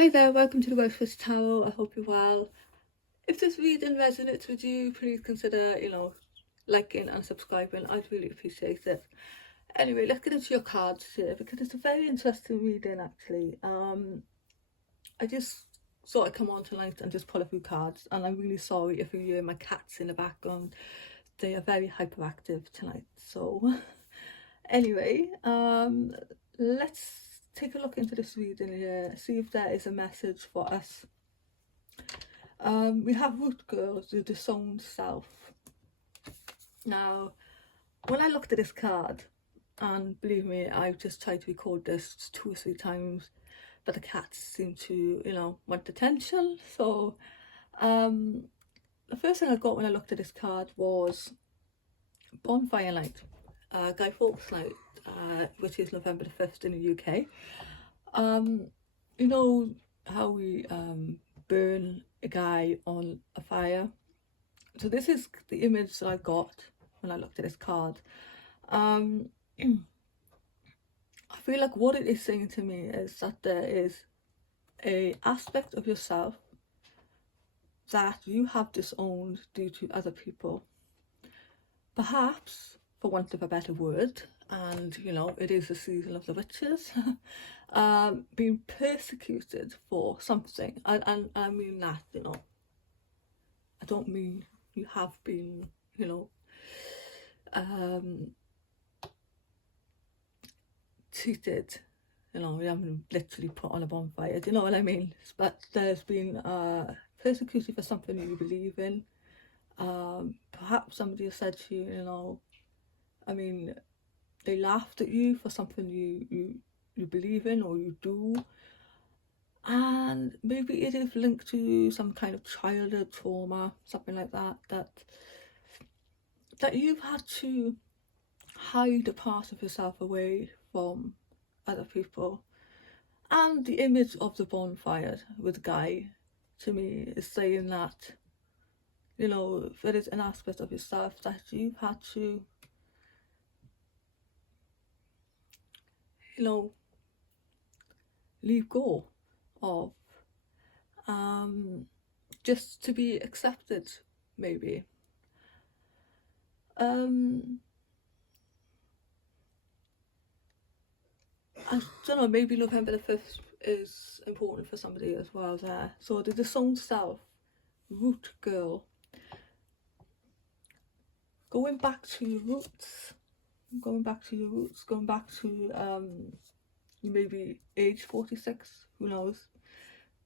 Hi there, welcome to the Welsh Tarot. I hope you're well. If this reading resonates with you, please consider, liking and subscribing. I'd really appreciate it. Anyway, let's get into your cards here because it's a very interesting reading actually. I just thought I'd come on tonight and just pull a few cards, and I'm really sorry if you hear my cats in the background. They are very hyperactive tonight. So anyway, let's take a look into this reading here, see if there is a message for us. We have Root Girl, the disowned self. Now, when I looked at this card, and believe me, I've just tried to record this 2 or 3 times, but the cats seem to, want attention. So, the first thing I got when I looked at this card was Bonfire Night, Guy Fawkes Night, which is November the 5th in the UK. You know how we burn a guy on a fire? So this is the image that I got when I looked at this card. I feel like what it is saying to me is that there is a aspect of yourself that you have disowned due to other people. Perhaps, for want of a better word, and it is the season of the witches, being persecuted for something. And I mean that, I don't mean you have been, cheated, you haven't been literally put on a bonfire, do you know what I mean? But there's been persecution for something you believe in. Perhaps somebody has said to you, I mean, they laughed at you for something you believe in or you do, and maybe it is linked to some kind of childhood trauma, something like that you've had to hide a part of yourself away from other people. And the image of the bonfire with Guy, to me, is saying that, there is an aspect of yourself that you've had to, leave go of, just to be accepted, maybe. I don't know, maybe November the 5th is important for somebody as well there. So the disowned self, Root Girl, going back to your roots, going back to maybe age 46, who knows.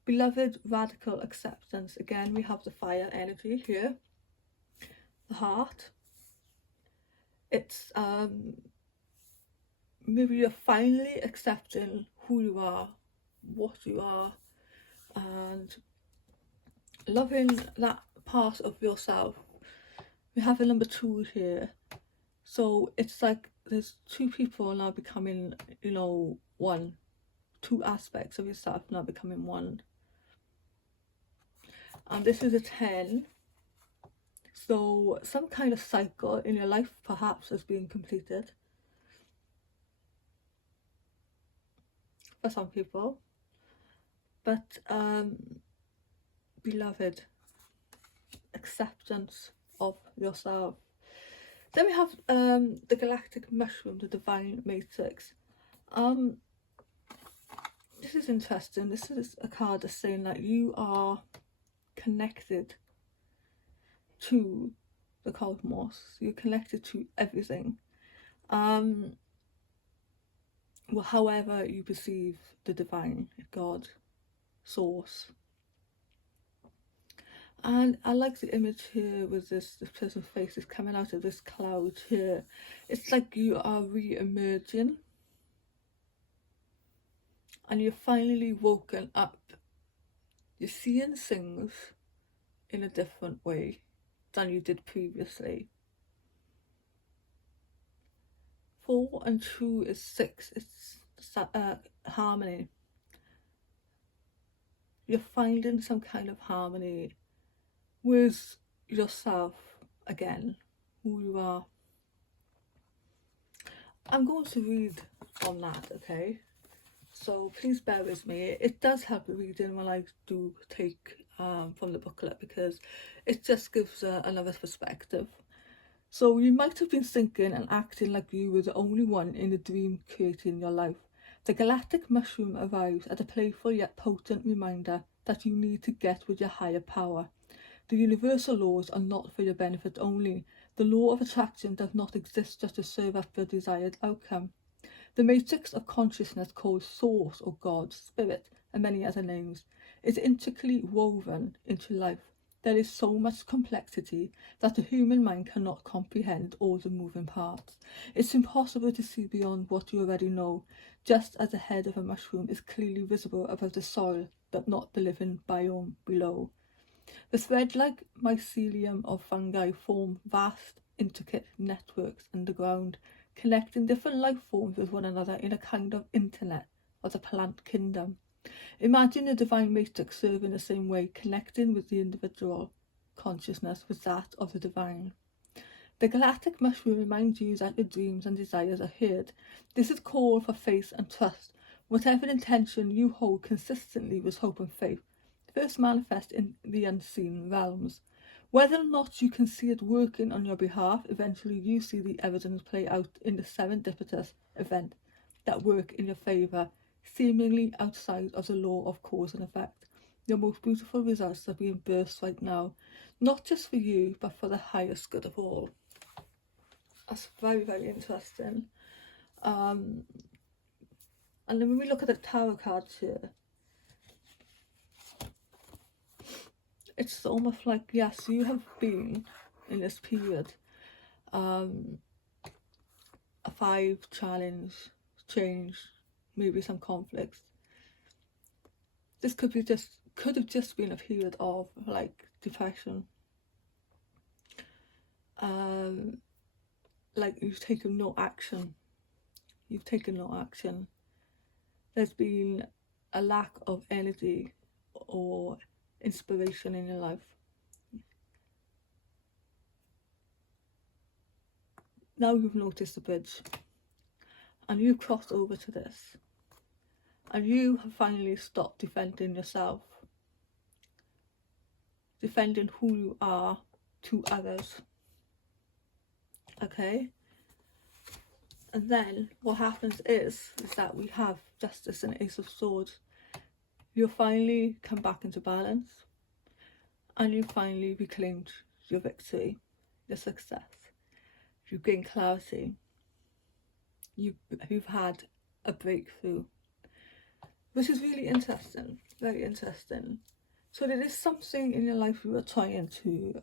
Beloved, radical acceptance. Again, we have the fire energy here, the heart. It's maybe you're finally accepting who you are, what you are, and loving that part of yourself. We have a number 2 here, so it's like there's 2 people now becoming, one. 2 aspects of yourself now becoming one. And this is a 10. So some kind of cycle in your life perhaps has been completed for some people. But beloved, acceptance of yourself. Then we have the galactic mushroom, the divine matrix. This is interesting. This is a card that's saying that you are connected to the cosmos. You're connected to everything. Well, however you perceive the divine, God, source. And I like the image here with this person's face is coming out of this cloud here. It's like you are re-emerging. And you're finally woken up. You're seeing things in a different way than you did previously. 4 and 2 is 6. It's harmony. You're finding some kind of harmony with yourself again, who you are. I'm going to read on that, okay? so please bear with me. It does help the reading when I do take from the booklet, because it just gives another perspective. So you might have been thinking and acting like you were the only one in the dream creating your life. The galactic mushroom arrives at a playful yet potent reminder that you need to get with your higher power. The universal laws are not for your benefit only. The law of attraction does not exist just to serve up your desired outcome. The matrix of consciousness, called Source or God, Spirit, and many other names, is intricately woven into life. There is so much complexity that the human mind cannot comprehend all the moving parts. It's impossible to see beyond what you already know, just as the head of a mushroom is clearly visible above the soil, but not the living biome below. The thread-like mycelium of fungi form vast, intricate networks underground, connecting different life forms with one another in a kind of internet of the plant kingdom. Imagine the divine matrix serving the same way, connecting with the individual consciousness with that of the divine. The galactic mushroom reminds you that your dreams and desires are heard. This is call for faith and trust. Whatever intention you hold consistently with hope and faith, first manifest in the unseen realms. Whether or not you can see it working on your behalf, eventually you see the evidence play out in the serendipitous event that work in your favour, seemingly outside of the law of cause and effect. Your most beautiful results are being birthed right now, not just for you, but for the highest good of all. That's very, very interesting. And then when we look at the tarot cards here, it's almost like, yes, you have been in this period a 5 challenge, change, maybe some conflicts. This could have just been a period of like depression. Like you've taken no action. There's been a lack of energy or inspiration in your life. Now you've noticed the bridge and you've crossed over to this, and you have finally stopped defending yourself, defending who you are to others. Okay? And then what happens is that we have Justice and Ace of Swords. You finally come back into balance, and you finally reclaimed your victory, your success. You gain clarity. You've had a breakthrough, which is really interesting, very interesting. So there is something in your life you are trying to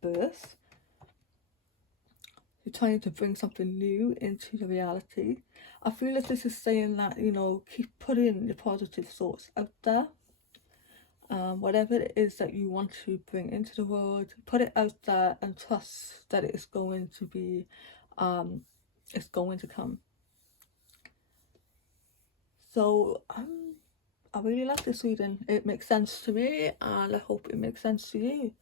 birth. You're trying to bring something new into your reality. I feel like this is saying that, you know, keep putting your positive thoughts out there. Whatever it is that you want to bring into the world, put it out there and trust that it is going to be, it's going to come. So I really like this reading. It makes sense to me, and I hope it makes sense to you.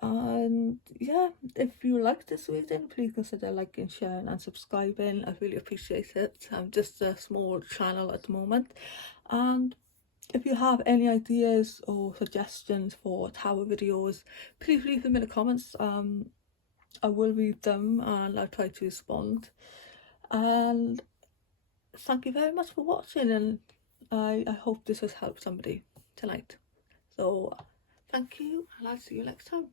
And yeah, if you like this reading, please consider liking, sharing and subscribing. I really appreciate it. I'm just a small channel at the moment, and if you have any ideas or suggestions for tarot videos, please leave them in the comments. I will read them and I'll try to respond. And thank you very much for watching, and I hope this has helped somebody tonight. So thank you, and I'll see you next time.